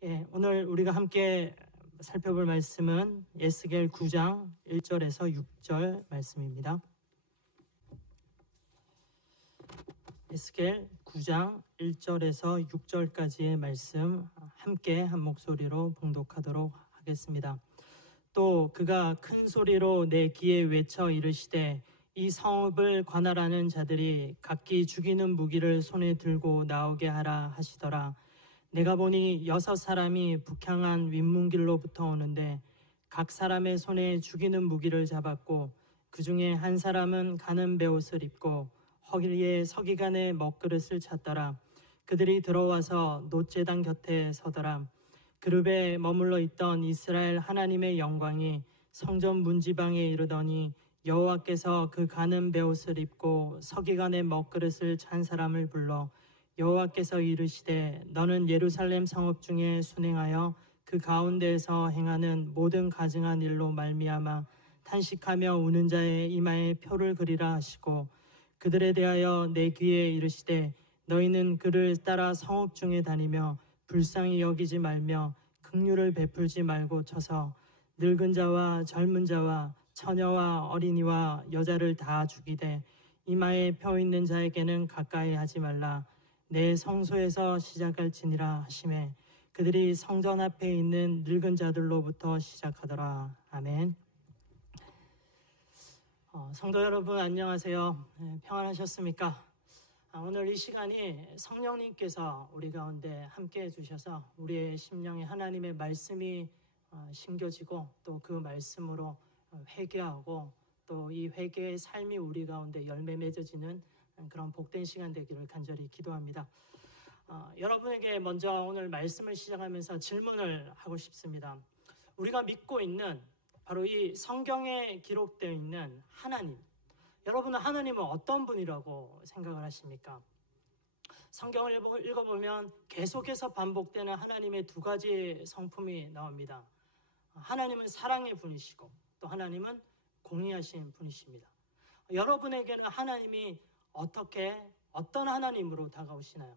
오늘 우리가 함께 살펴볼 말씀은 에스겔 9장 1절에서 6절 말씀입니다. 에스겔 9장 1절에서 6절까지의 말씀 함께 한 목소리로 봉독하도록 하겠습니다. 또 그가 큰 소리로 내 귀에 외쳐 이르시되 이 성읍을 관할하는 자들이 각기 죽이는 무기를 손에 들고 나오게 하라 하시더라. 내가 보니 6사람이 북향한 윗문길로부터 오는데 각 사람의 손에 죽이는 무기를 잡았고 그 중에 한 사람은 가는 베옷을 입고 허리에 서기관의 먹그릇을 찼더라. 그들이 들어와서 놋제단 곁에 서더라. 그룹에 머물러 있던 이스라엘 하나님의 영광이 성전 문지방에 이르더니 여호와께서 그 가는 베옷을 입고 서기관의 먹그릇을 찬 사람을 불러 여호와께서 이르시되 너는 예루살렘 성읍 중에 순행하여 그 가운데에서 행하는 모든 가증한 일로 말미암아 탄식하며 우는 자의 이마에 표를 그리라 하시고 그들에 대하여 내 귀에 이르시되 너희는 그를 따라 성읍 중에 다니며 불쌍히 여기지 말며 긍휼을 베풀지 말고 쳐서 늙은 자와 젊은 자와 처녀와 어린이와 여자를 다 죽이되 이마에 표 있는 자에게는 가까이 하지 말라. 내 성소에서 시작할지니라 하시매 그들이 성전 앞에 있는 늙은 자들로부터 시작하더라. 아멘. 성도 여러분 안녕하세요. 평안하셨습니까? 오늘 이 시간이 성령님께서 우리 가운데 함께 해주셔서 우리의 심령에 하나님의 말씀이 심겨지고 또 그 말씀으로 회개하고 또 이 회개의 삶이 우리 가운데 열매 맺어지는 그런 복된 시간 되기를 간절히 기도합니다. 여러분에게 먼저 오늘 말씀을 시작하면서 질문을 하고 싶습니다. 우리가 믿고 있는 바로 이 성경에 기록되어 있는 하나님, 여러분은 하나님은 어떤 분이라고 생각을 하십니까? 성경을 읽어보면 계속해서 반복되는 하나님의 두 가지 성품이 나옵니다. 하나님은 사랑의 분이시고 또 하나님은 공의하신 분이십니다. 여러분에게는 하나님이 어떤 하나님으로 다가오시나요?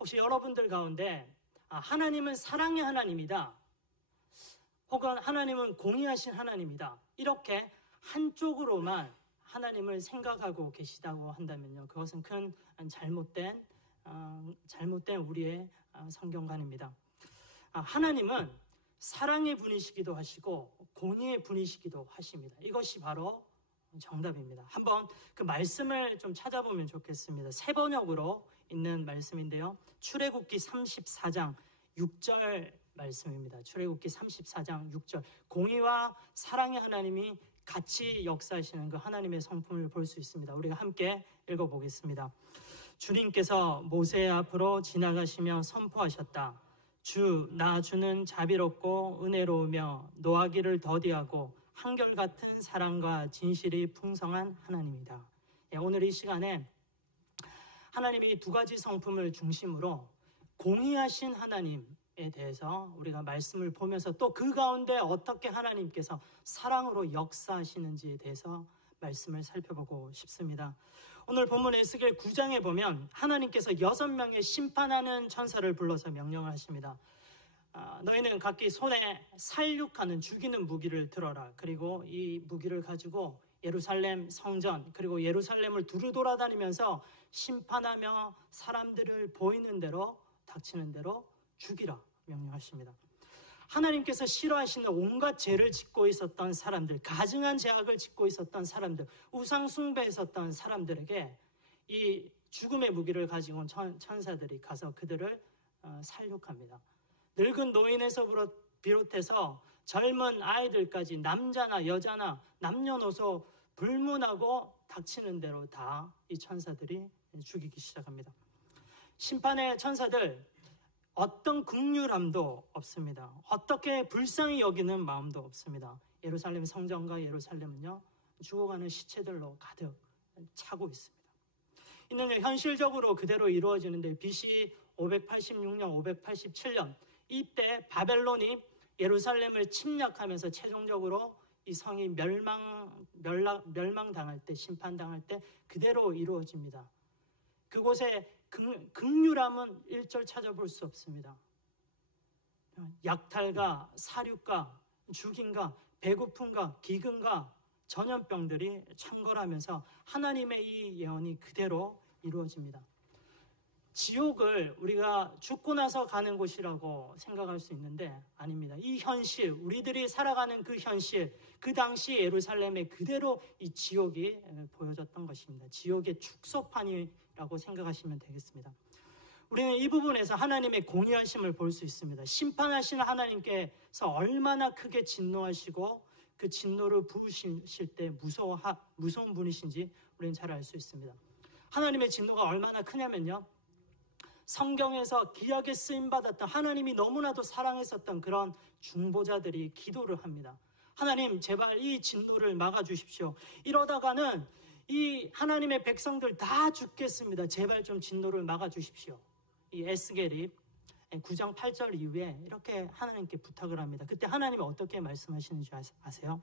혹시 여러분들 가운데 하나님은 사랑의 하나님이다, 혹은 하나님은 공의하신 하나님이다, 이렇게 한쪽으로만 하나님을 생각하고 계시다고 한다면요, 그것은 큰 잘못된 우리의 성경관입니다. 하나님은 사랑의 분이시기도 하시고 공의의 분이시기도 하십니다. 이것이 바로 정답입니다. 한번 그 말씀을 좀 찾아보면 좋겠습니다. 세 번역으로 있는 말씀인데요, 출애굽기 34장 6절 말씀입니다. 출애굽기 34장 6절. 공의와 사랑의 하나님이 같이 역사하시는 그 하나님의 성품을 볼 수 있습니다. 우리가 함께 읽어보겠습니다. 주님께서 모세 앞으로 지나가시며 선포하셨다. 나 주는 자비롭고 은혜로우며 노하기를 더디하고 한결같은 사랑과 진실이 풍성한 하나님이다. 오늘 이 시간에 하나님이 두 가지 성품을 중심으로 공의하신 하나님에 대해서 우리가 말씀을 보면서 또 그 가운데 어떻게 하나님께서 사랑으로 역사하시는지에 대해서 말씀을 살펴보고 싶습니다. 오늘 본문 에스겔 9장에 보면 하나님께서 6명의 심판하는 천사를 불러서 명령을 하십니다. 너희는 각기 손에 살육하는 죽이는 무기를 들어라. 그리고 이 무기를 가지고 예루살렘 성전 그리고 예루살렘을 두루 돌아다니면서 심판하며 사람들을 보이는 대로 닥치는 대로 죽이라 명령하십니다. 하나님께서 싫어하시는 온갖 죄를 짓고 있었던 사람들, 가증한 죄악을 짓고 있었던 사람들, 우상 숭배했었던 사람들에게 이 죽음의 무기를 가지고 온 천사들이 가서 그들을 살육합니다. 늙은 노인에서 비롯해서 젊은 아이들까지 남자나 여자나 남녀노소 불문하고 닥치는 대로 다 이 천사들이 죽이기 시작합니다. 심판의 천사들, 어떤 긍휼함도 없습니다. 어떻게 불쌍히 여기는 마음도 없습니다. 예루살렘 성전과 예루살렘은요, 죽어가는 시체들로 가득 차고 있습니다. 이는 현실적으로 그대로 이루어지는데 BC 586년, 587년 이때 바벨론이 예루살렘을 침략하면서 최종적으로 이 성이 멸망당할 때, 심판당할 때 그대로 이루어집니다. 그곳에 긍휼함은 일절 찾아볼 수 없습니다. 약탈과 사륙과 죽임과 배고픔과 기근과 전염병들이 창궐하면서 하나님의 이 예언이 그대로 이루어집니다. 지옥을 우리가 죽고 나서 가는 곳이라고 생각할 수 있는데 아닙니다. 이 현실, 우리들이 살아가는 그 현실, 그 당시 예루살렘에 그대로 이 지옥이 보여졌던 것입니다. 지옥의 축소판이라고 생각하시면 되겠습니다. 우리는 이 부분에서 하나님의 공의하심을 볼 수 있습니다. 심판하시는 하나님께서 얼마나 크게 진노하시고 그 진노를 부으실 때 무서운 분이신지 우리는 잘 알 수 있습니다. 하나님의 진노가 얼마나 크냐면요, 성경에서 귀하게 쓰임받았던 하나님이 너무나도 사랑했었던 그런 중보자들이 기도를 합니다. 하나님, 제발 이 진노를 막아주십시오. 이러다가는 이 하나님의 백성들 다 죽겠습니다. 제발 좀 진노를 막아주십시오. 이 에스겔이 9장 8절 이후에 이렇게 하나님께 부탁을 합니다. 그때 하나님이 어떻게 말씀하시는지 아세요?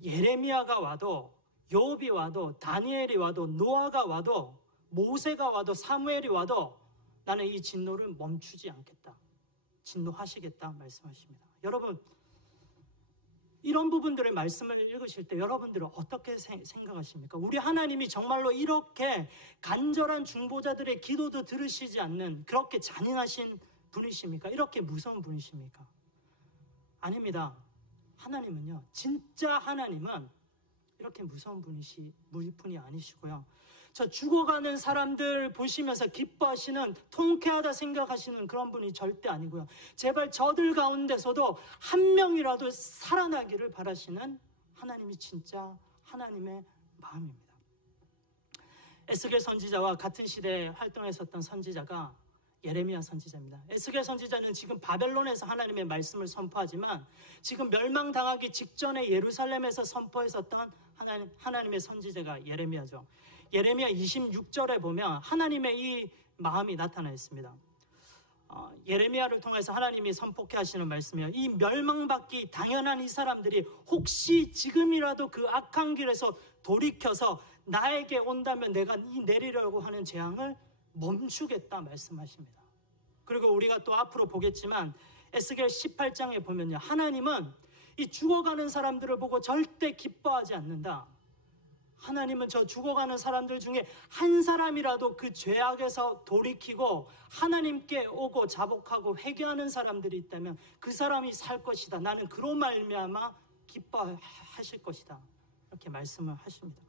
예레미야가 와도, 욥이 와도, 다니엘이 와도, 노아가 와도, 모세가 와도, 사무엘이 와도 나는 이 진노를 멈추지 않겠다. 진노하시겠다 말씀하십니다. 여러분, 이런 부분들의 말씀을 읽으실 때 여러분들은 어떻게 생각하십니까? 우리 하나님이 정말로 이렇게 간절한 중보자들의 기도도 들으시지 않는 그렇게 잔인하신 분이십니까? 이렇게 무서운 분이십니까? 아닙니다. 하나님은요, 진짜 하나님은 이렇게 무서운 분이 아니시고요, 저 죽어가는 사람들 보시면서 기뻐하시는, 통쾌하다 생각하시는 그런 분이 절대 아니고요, 제발 저들 가운데서도 한 명이라도 살아나기를 바라시는 하나님이 진짜 하나님의 마음입니다. 에스겔 선지자와 같은 시대에 활동했었던 선지자가 예레미야 선지자입니다. 에스겔 선지자는 지금 바벨론에서 하나님의 말씀을 선포하지만 지금 멸망당하기 직전에 예루살렘에서 선포했었던 하나님의 선지자가 예레미야죠. 예레미야 26절에 보면 하나님의 이 마음이 나타나 있습니다. 예레미야를 통해서 하나님이 선포케 하시는 말씀이에요. 이 멸망받기 당연한 이 사람들이 혹시 지금이라도 그 악한 길에서 돌이켜서 나에게 온다면 내가 이 내리려고 하는 재앙을 멈추겠다 말씀하십니다. 그리고 우리가 또 앞으로 보겠지만 에스겔 18장에 보면요, 하나님은 이 죽어가는 사람들을 보고 절대 기뻐하지 않는다. 하나님은 저 죽어가는 사람들 중에 한 사람이라도 그 죄악에서 돌이키고 하나님께 오고 자복하고 회개하는 사람들이 있다면 그 사람이 살 것이다. 나는 그로 말미암아 기뻐하실 것이다. 이렇게 말씀을 하십니다.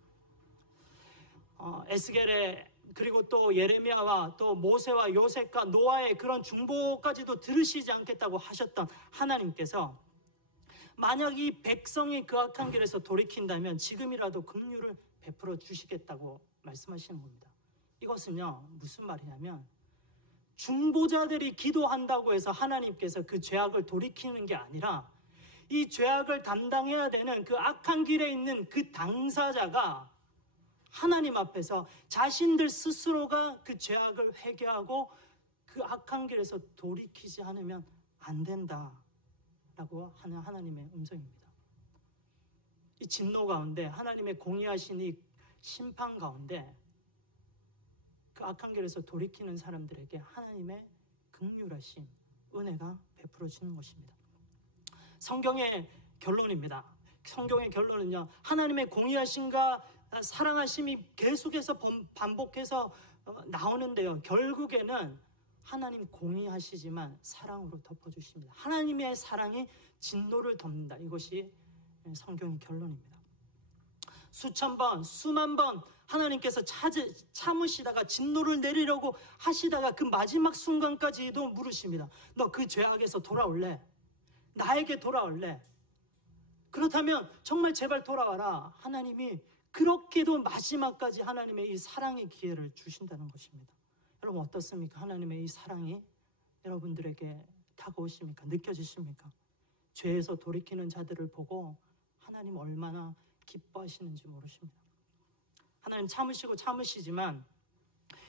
에스겔의 그리고 또 예레미야와 또 모세와 요셉과 노아의 그런 중보까지도 들으시지 않겠다고 하셨던 하나님께서 만약 이 백성이 그 악한 길에서 돌이킨다면 지금이라도 긍휼을 베풀어 주시겠다고 말씀하시는 겁니다. 이것은요, 무슨 말이냐면 중보자들이 기도한다고 해서 하나님께서 그 죄악을 돌이키는 게 아니라 이 죄악을 담당해야 되는 그 악한 길에 있는 그 당사자가 하나님 앞에서 자신들 스스로가 그 죄악을 회개하고 그 악한 길에서 돌이키지 않으면 안 된다라고 하는 하나님의 음성입니다. 이 진노 가운데, 하나님의 공의하신 이 심판 가운데 그 악한 길에서 돌이키는 사람들에게 하나님의 긍휼하심, 은혜가 베풀어지는 것입니다. 성경의 결론입니다. 성경의 결론은요, 하나님의 공의하심과 사랑하심이 계속해서 반복해서 나오는데요, 결국에는 하나님 공의하시지만 사랑으로 덮어주십니다. 하나님의 사랑이 진노를 덮는다. 이것이 성경의 결론입니다. 수천 번, 수만 번 하나님께서 참으시다가 진노를 내리려고 하시다가 그 마지막 순간까지도 물으십니다. 너 그 죄악에서 돌아올래? 나에게 돌아올래? 그렇다면 정말 제발 돌아와라. 하나님이 그렇게도 마지막까지 하나님의 이 사랑의 기회를 주신다는 것입니다. 여러분 어떻습니까? 하나님의 이 사랑이 여러분들에게 다가오십니까? 느껴지십니까? 죄에서 돌이키는 자들을 보고 하나님 얼마나 기뻐하시는지 모르십니다. 하나님 참으시고 참으시지만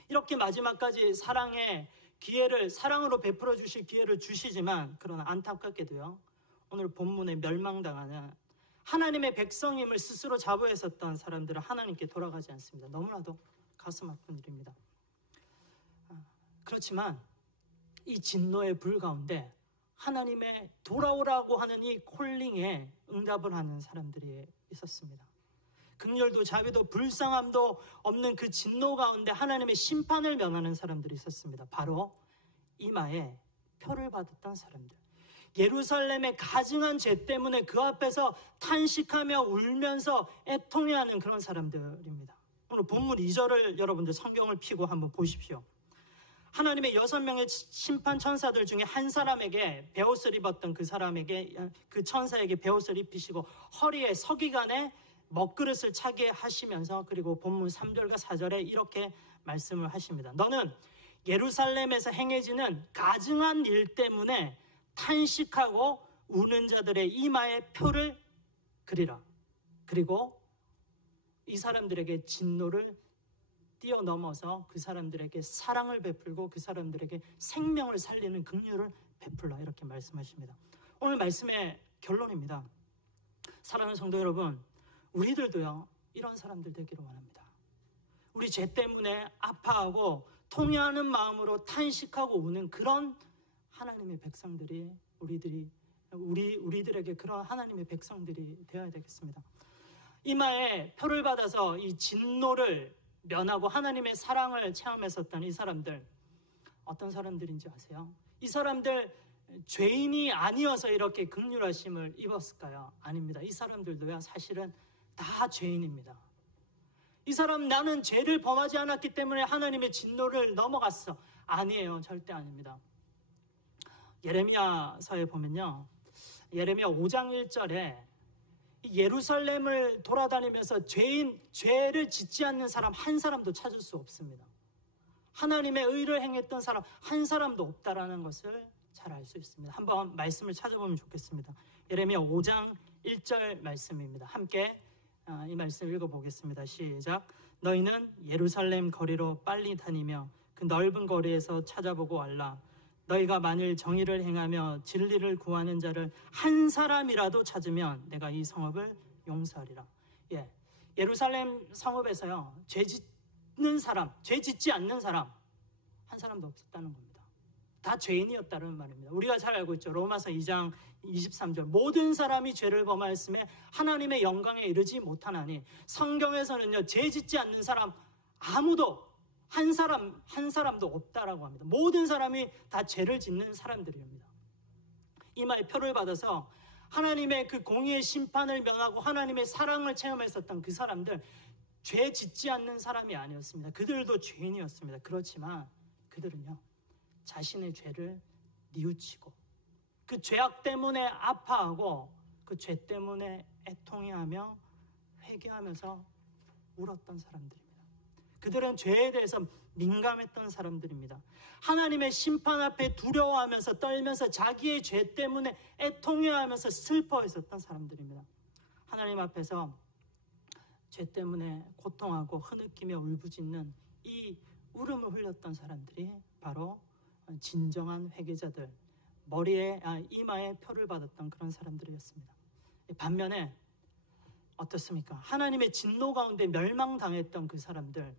이렇게 마지막까지 사랑의 기회를, 사랑으로 베풀어 주실 기회를 주시지만, 그러나 안타깝게도요, 오늘 본문에 멸망당하는 하나님의 백성임을 스스로 자부했었던 사람들은 하나님께 돌아가지 않습니다. 너무나도 가슴 아픈 일입니다. 그렇지만 이 진노의 불 가운데 하나님의 돌아오라고 하는 이 콜링에 응답을 하는 사람들이 있었습니다. 긍휼도 자비도 불쌍함도 없는 그 진노 가운데 하나님의 심판을 면하는 사람들이 있었습니다. 바로 이마에 표를 받았던 사람들, 예루살렘의 가증한 죄 때문에 그 앞에서 탄식하며 울면서 애통해하는 그런 사람들입니다. 오늘 본문 2절을 여러분들 성경을 펴고 한번 보십시오. 하나님의 6명의 심판 천사들 중에 한 사람에게 베옷을 입었던 그 사람에게, 그 천사에게 베옷을 입히시고 허리에 서기관에 먹그릇을 차게 하시면서, 그리고 본문 3절과 4절에 이렇게 말씀을 하십니다. 너는 예루살렘에서 행해지는 가증한 일 때문에 탄식하고 우는 자들의 이마에 표를 그리라. 그리고 이 사람들에게 진노를 뛰어넘어서 그 사람들에게 사랑을 베풀고 그 사람들에게 생명을 살리는 긍휼을 베풀라. 이렇게 말씀하십니다. 오늘 말씀의 결론입니다. 사랑하는 성도 여러분, 우리들도요 이런 사람들 되기를 원합니다. 우리 죄 때문에 아파하고 통회하는 마음으로 탄식하고 우는 그런 하나님의 백성들이 우리들에게 그런 하나님의 백성들이 되어야 되겠습니다. 이마에 표를 받아서 이 진노를 면하고 하나님의 사랑을 체험했었던 이 사람들, 어떤 사람들인지 아세요? 이 사람들 죄인이 아니어서 이렇게 긍휼하심을 입었을까요? 아닙니다. 이 사람들도요 사실은 다 죄인입니다. 이 사람, 나는 죄를 범하지 않았기 때문에 하나님의 진노를 넘어갔어. 아니에요. 절대 아닙니다. 예레미야서에 보면요, 예레미야 5장 1절에 예루살렘을 돌아다니면서 죄를 짓지 않는 사람 한 사람도 찾을 수 없습니다. 하나님의 의를 행했던 사람 한 사람도 없다라는 것을 잘 알 수 있습니다. 한번 말씀을 찾아보면 좋겠습니다. 예레미야 5장 1절 말씀입니다. 함께 이 말씀 읽어보겠습니다. 시작. 너희는 예루살렘 거리로 빨리 다니며 그 넓은 거리에서 찾아보고 왔라. 너희가 만일 정의를 행하며 진리를 구하는 자를 한 사람이라도 찾으면 내가 이 성읍을 용서하리라. 예루살렘 성읍에서요 죄 짓는 사람, 죄 짓지 않는 사람 한 사람도 없었다는 겁니다. 다 죄인이었다는 말입니다. 우리가 잘 알고 있죠. 로마서 2장 23절 모든 사람이 죄를 범하였음에 하나님의 영광에 이르지 못하나니, 성경에서는요 죄 짓지 않는 사람 아무도 한 사람도 없다라고 합니다. 모든 사람이 다 죄를 짓는 사람들입니다. 이마에 표를 받아서 하나님의 그 공의의 심판을 면하고 하나님의 사랑을 체험했었던 그 사람들, 죄 짓지 않는 사람이 아니었습니다. 그들도 죄인이었습니다. 그렇지만 그들은요 자신의 죄를 뉘우치고 그 죄악 때문에 아파하고 그 죄 때문에 애통해하며 회개하면서 울었던 사람들입니다. 그들은 죄에 대해서 민감했던 사람들입니다. 하나님의 심판 앞에 두려워하면서 떨면서 자기의 죄 때문에 애통해하면서 슬퍼했었던 사람들입니다. 하나님 앞에서 죄 때문에 고통하고 흐느끼며 울부짖는 이 울음을 흘렸던 사람들이 바로 진정한 회개자들, 이마에 표를 받았던 그런 사람들이었습니다. 반면에 어떻습니까? 하나님의 진노 가운데 멸망당했던 그 사람들,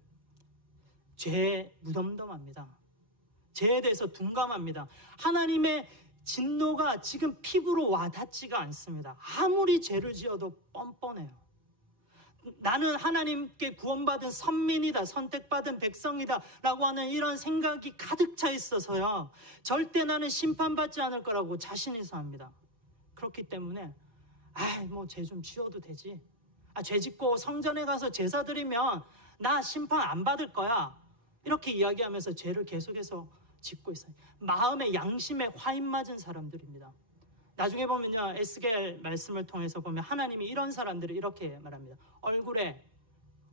죄에 무덤덤합니다. 죄에 대해서 둔감합니다. 하나님의 진노가 지금 피부로 와닿지가 않습니다. 아무리 죄를 지어도 뻔뻔해요. 나는 하나님께 구원받은 선민이다, 선택받은 백성이다 라고 하는 이런 생각이 가득 차 있어서요 절대 나는 심판받지 않을 거라고 자신있어 합니다. 그렇기 때문에 죄 좀 지어도 되지, 죄 짓고 성전에 가서 제사 드리면 나 심판 안 받을 거야, 이렇게 이야기하면서 죄를 계속해서 짓고 있어요. 마음의 양심에 화인 맞은 사람들입니다. 나중에 보면요 에스겔 말씀을 통해서 보면 하나님이 이런 사람들을 이렇게 말합니다. 얼굴에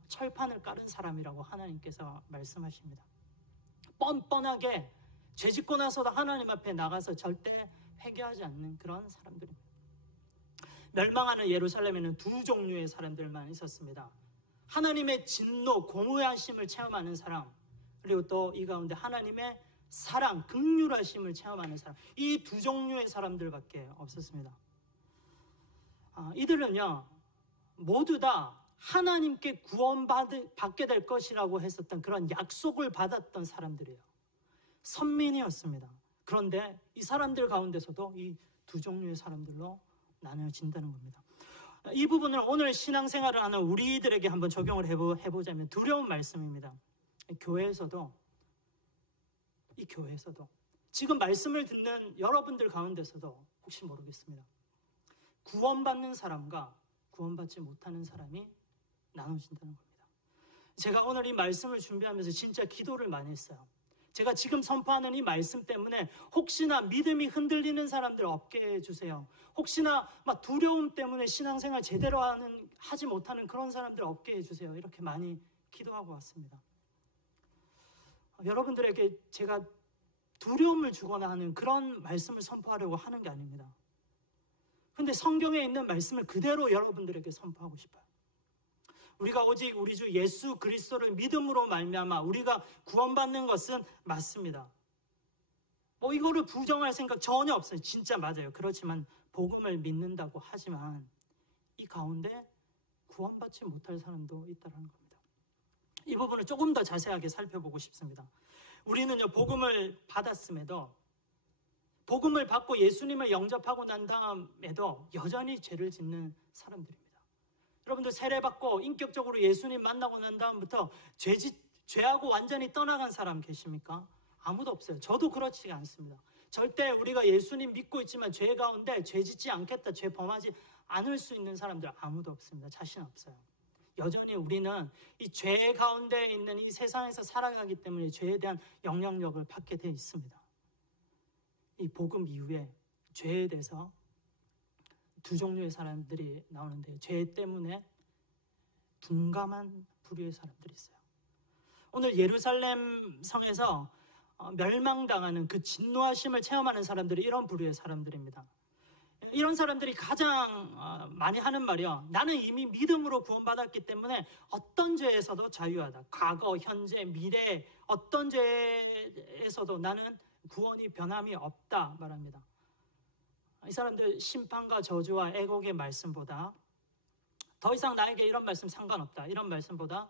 철판을 깔은 사람이라고 하나님께서 말씀하십니다. 뻔뻔하게 죄 짓고 나서도 하나님 앞에 나가서 절대 회개하지 않는 그런 사람들입니다. 멸망하는 예루살렘에는 두 종류의 사람들만 있었습니다. 하나님의 진노, 공의하심을 체험하는 사람, 그리고 또 이 가운데 하나님의 사랑, 긍휼하심을 체험하는 사람, 이 두 종류의 사람들밖에 없었습니다. 이들은요 모두 다 하나님께 구원받게 될 것이라고 했었던 그런 약속을 받았던 사람들이에요. 선민이었습니다. 그런데 이 사람들 가운데서도 이 두 종류의 사람들로 나눠진다는 겁니다. 이 부분을 오늘 신앙생활을 하는 우리들에게 한번 적용을 해보자면 두려운 말씀입니다. 이 교회에서도 지금 말씀을 듣는 여러분들 가운데서도 혹시 모르겠습니다. 구원받는 사람과 구원받지 못하는 사람이 나눠진다는 겁니다. 제가 오늘 이 말씀을 준비하면서 진짜 기도를 많이 했어요. 제가 지금 선포하는 이 말씀 때문에 혹시나 믿음이 흔들리는 사람들 없게 해주세요. 혹시나 막 두려움 때문에 신앙생활 제대로 하지 못하는 그런 사람들 없게 해주세요. 이렇게 많이 기도하고 왔습니다. 여러분들에게 제가 두려움을 주거나 하는 그런 말씀을 선포하려고 하는 게 아닙니다. 근데 성경에 있는 말씀을 그대로 여러분들에게 선포하고 싶어요. 우리가 오직 우리 주 예수 그리스도를 믿음으로 말미암아 우리가 구원받는 것은 맞습니다. 이거를 부정할 생각 전혀 없어요. 진짜 맞아요. 그렇지만 복음을 믿는다고 하지만 이 가운데 구원받지 못할 사람도 있다는 겁니다. 이 부분을 조금 더 자세하게 살펴보고 싶습니다. 우리는요, 복음을 받았음에도, 복음을 받고 예수님을 영접하고 난 다음에도 여전히 죄를 짓는 사람들입니다. 여러분들 세례받고 인격적으로 예수님 만나고 난 다음부터 죄하고 완전히 떠나간 사람 계십니까? 아무도 없어요. 저도 그렇지 않습니다. 절대 우리가 예수님 믿고 있지만 죄 가운데 죄 짓지 않겠다, 죄 범하지 않을 수 있는 사람들 아무도 없습니다. 자신 없어요. 여전히 우리는 이 죄 가운데 있는 이 세상에서 살아가기 때문에 죄에 대한 영향력을 받게 되어 있습니다. 이 복음 이후에 죄에 대해서 두 종류의 사람들이 나오는데 죄 때문에 둔감한 부류의 사람들이 있어요. 오늘 예루살렘 성에서 멸망당하는 그 진노하심을 체험하는 사람들이 이런 부류의 사람들입니다. 이런 사람들이 가장 많이 하는 말이요, 나는 이미 믿음으로 구원받았기 때문에 어떤 죄에서도 자유하다. 과거, 현재, 미래 어떤 죄에서도 나는 구원이 변함이 없다 말합니다. 이 사람들 심판과 저주와 애곡의 말씀보다 더 이상 나에게 이런 말씀 상관없다, 이런 말씀보다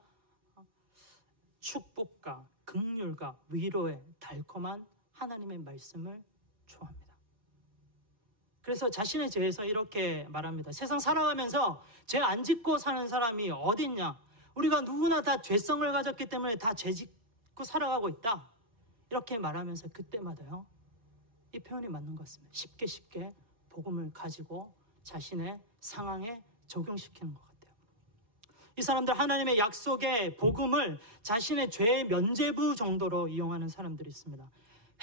축복과 긍휼과 위로의 달콤한 하나님의 말씀을 좋아합니다. 그래서 자신의 죄에서 이렇게 말합니다. 세상 살아가면서 죄 안 짓고 사는 사람이 어디 있냐? 우리가 누구나 다 죄성을 가졌기 때문에 다 죄 짓고 살아가고 있다. 이렇게 말하면서 그때마다요, 이 표현이 맞는 것 같습니다. 쉽게 복음을 가지고 자신의 상황에 적용시키는 것 같아요. 이 사람들 하나님의 약속의 복음을 자신의 죄의 면죄부 정도로 이용하는 사람들이 있습니다.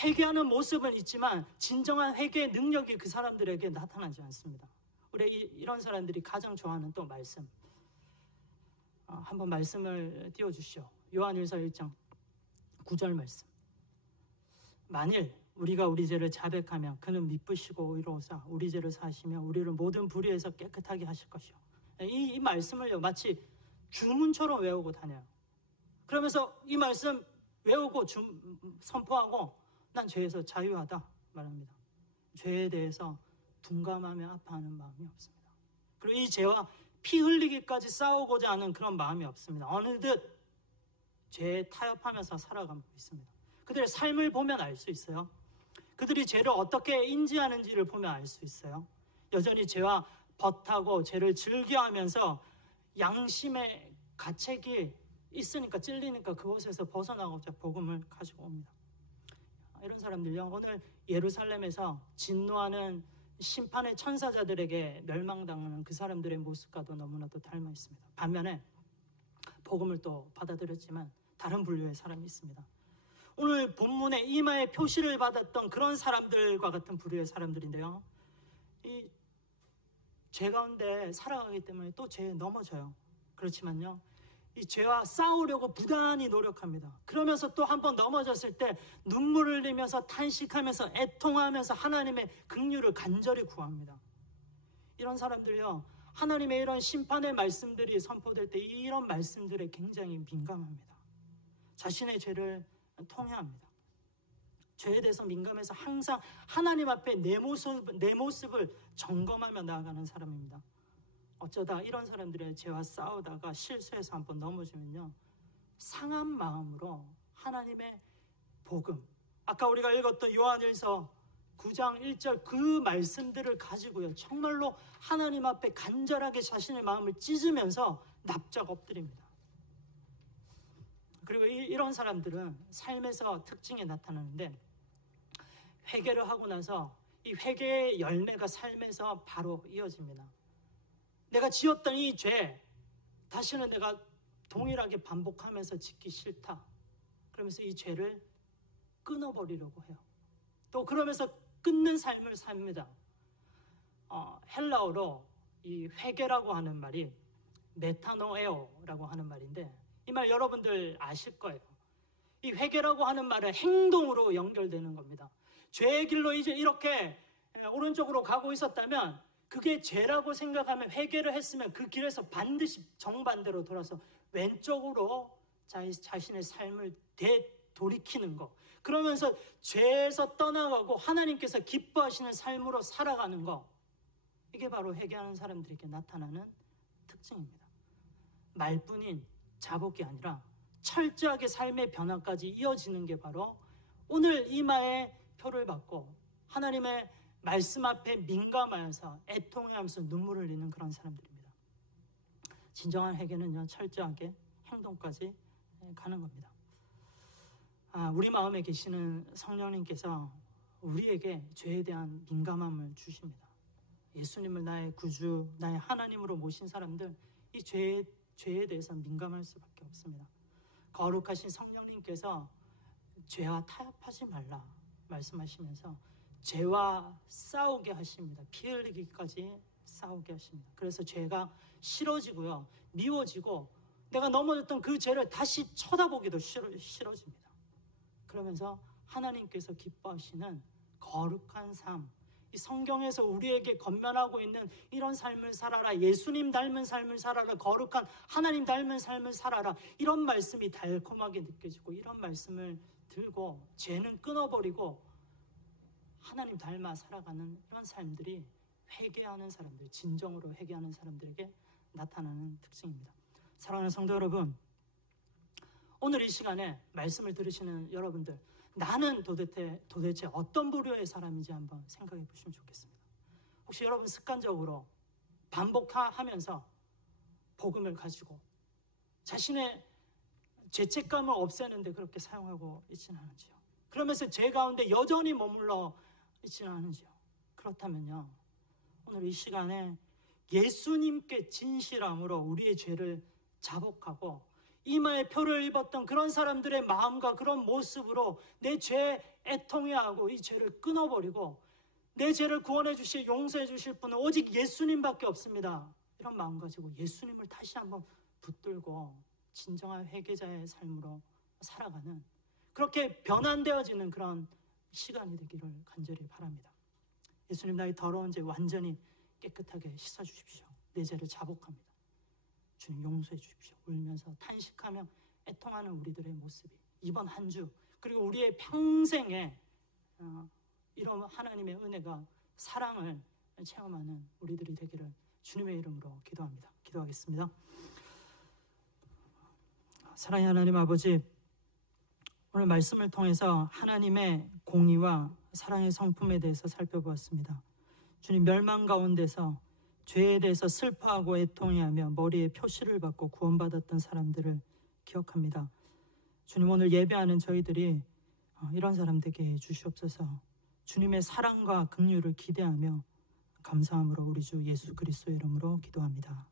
회개하는 모습은 있지만 진정한 회개의 능력이 그 사람들에게 나타나지 않습니다. 우리 이런 사람들이 가장 좋아하는 또 말씀, 한번 말씀을 띄워주시오. 요한일서 1장 9절 말씀. 만일 우리가 우리 죄를 자백하면 그는 미쁘시고 의로우사 우리 죄를 사하시며 우리를 모든 불의에서 깨끗하게 하실 것이요. 이 말씀을요, 마치 주문처럼 외우고 다녀요. 그러면서 이 말씀 외우고 선포하고 난 죄에서 자유하다 말합니다. 죄에 대해서 둔감하며 아파하는 마음이 없습니다. 그리고 이 죄와 피 흘리기까지 싸우고자 하는 그런 마음이 없습니다. 어느덧 죄에 타협하면서 살아가고 있습니다. 그들의 삶을 보면 알 수 있어요. 그들이 죄를 어떻게 인지하는지를 보면 알 수 있어요. 여전히 죄와 벗하고 죄를 즐겨하면서 양심의 가책이 있으니까, 찔리니까 그곳에서 벗어나고자 복음을 가지고 옵니다. 이런 사람들요, 오늘 예루살렘에서 진노하는 심판의 천사자들에게 멸망당하는 그 사람들의 모습과도 너무나도 닮아 있습니다. 반면에 복음을 또 받아들였지만 다른 분류의 사람이 있습니다. 오늘 본문에 이마에 표시를 받았던 그런 사람들과 같은 부류의 사람들인데요, 이 죄 가운데 살아가기 때문에 또 죄에 넘어져요. 그렇지만요, 이 죄와 싸우려고 부단히 노력합니다. 그러면서 또 한 번 넘어졌을 때 눈물을 흘리면서 탄식하면서 애통하면서 하나님의 긍휼을 간절히 구합니다. 이런 사람들요, 하나님의 이런 심판의 말씀들이 선포될 때 이런 말씀들에 굉장히 민감합니다. 자신의 죄를 통회합니다. 죄에 대해서 민감해서 항상 하나님 앞에 내 모습을 점검하며 나아가는 사람입니다. 어쩌다 이런 사람들의 죄와 싸우다가 실수해서 한번 넘어지면요, 상한 마음으로 하나님의 복음, 아까 우리가 읽었던 요한일서 9장 1절 그 말씀들을 가지고요, 정말로 하나님 앞에 간절하게 자신의 마음을 찢으면서 납작 엎드립니다. 그리고 이런 사람들은 삶에서 특징이 나타나는데, 회개를 하고 나서 이 회개의 열매가 삶에서 바로 이어집니다. 내가 지었던 이 죄, 다시는 내가 동일하게 반복하면서 짓기 싫다. 그러면서 이 죄를 끊어버리려고 해요. 또 그러면서 끊는 삶을 삽니다. 헬라어로 이 회개라고 하는 말이 메타노에오라고 하는 말인데, 이 말 여러분들 아실 거예요. 이 회개라고 하는 말은 행동으로 연결되는 겁니다. 죄의 길로 이제 이렇게 오른쪽으로 가고 있었다면, 그게 죄라고 생각하면, 회개를 했으면 그 길에서 반드시 정반대로 돌아서 왼쪽으로 자신의 삶을 되돌이키는 것, 그러면서 죄에서 떠나가고 하나님께서 기뻐하시는 삶으로 살아가는 것, 이게 바로 회개하는 사람들에게 나타나는 특징입니다. 말뿐인 자복이 아니라 철저하게 삶의 변화까지 이어지는 게 바로 오늘 이마에 표를 받고 하나님의 말씀 앞에 민감하여서 애통하면서 눈물을 흘리는 그런 사람들입니다. 진정한 회개는요, 철저하게 행동까지 가는 겁니다. 우리 마음에 계시는 성령님께서 우리에게 죄에 대한 민감함을 주십니다. 예수님을 나의 구주, 나의 하나님으로 모신 사람들, 이 죄에 대해서 민감할 수밖에 없습니다. 거룩하신 성령님께서 죄와 타협하지 말라 말씀하시면서 죄와 싸우게 하십니다. 피 흘리기까지 싸우게 하십니다. 그래서 죄가 싫어지고요, 미워지고 내가 넘어졌던 그 죄를 다시 쳐다보기도 싫어집니다. 그러면서 하나님께서 기뻐하시는 거룩한 삶, 이 성경에서 우리에게 권면하고 있는 이런 삶을 살아라, 예수님 닮은 삶을 살아라, 거룩한 하나님 닮은 삶을 살아라, 이런 말씀이 달콤하게 느껴지고, 이런 말씀을 들고 죄는 끊어버리고 하나님 닮아 살아가는 이런 삶들이 회개하는 사람들, 진정으로 회개하는 사람들에게 나타나는 특징입니다. 사랑하는 성도 여러분, 오늘 이 시간에 말씀을 들으시는 여러분들, 나는 도대체 어떤 부류의 사람인지 한번 생각해 보시면 좋겠습니다. 혹시 여러분 습관적으로 반복하면서 복음을 가지고 자신의 죄책감을 없애는데 그렇게 사용하고 있지는 않은지요? 그러면서 죄 가운데 여전히 머물러 있지는 않은지요? 그렇다면요, 오늘 이 시간에 예수님께 진실함으로 우리의 죄를 자복하고 이마에 표를 입었던 그런 사람들의 마음과 그런 모습으로 내 죄에 애통해하고 이 죄를 끊어버리고, 내 죄를 구원해 주실, 용서해 주실 분은 오직 예수님밖에 없습니다, 이런 마음 가지고 예수님을 다시 한번 붙들고 진정한 회개자의 삶으로 살아가는, 그렇게 변환되어지는 그런 시간이 되기를 간절히 바랍니다. 예수님, 나의 더러운 죄 완전히 깨끗하게 씻어주십시오. 내 죄를 자복합니다. 주님 용서해 주십시오. 울면서 탄식하며 애통하는 우리들의 모습이 이번 한 주, 그리고 우리의 평생에 이런 하나님의 은혜가, 사랑을 체험하는 우리들이 되기를 주님의 이름으로 기도합니다. 기도하겠습니다. 사랑의 하나님 아버지, 오늘 말씀을 통해서 하나님의 공의와 사랑의 성품에 대해서 살펴보았습니다. 주님, 멸망 가운데서 죄에 대해서 슬퍼하고 애통해하며 머리에 표시를 받고 구원받았던 사람들을 기억합니다. 주님, 오늘 예배하는 저희들이 이런 사람 되게 해주시옵소서. 주님의 사랑과 긍휼을 기대하며 감사함으로 우리 주 예수 그리스도의 이름으로 기도합니다.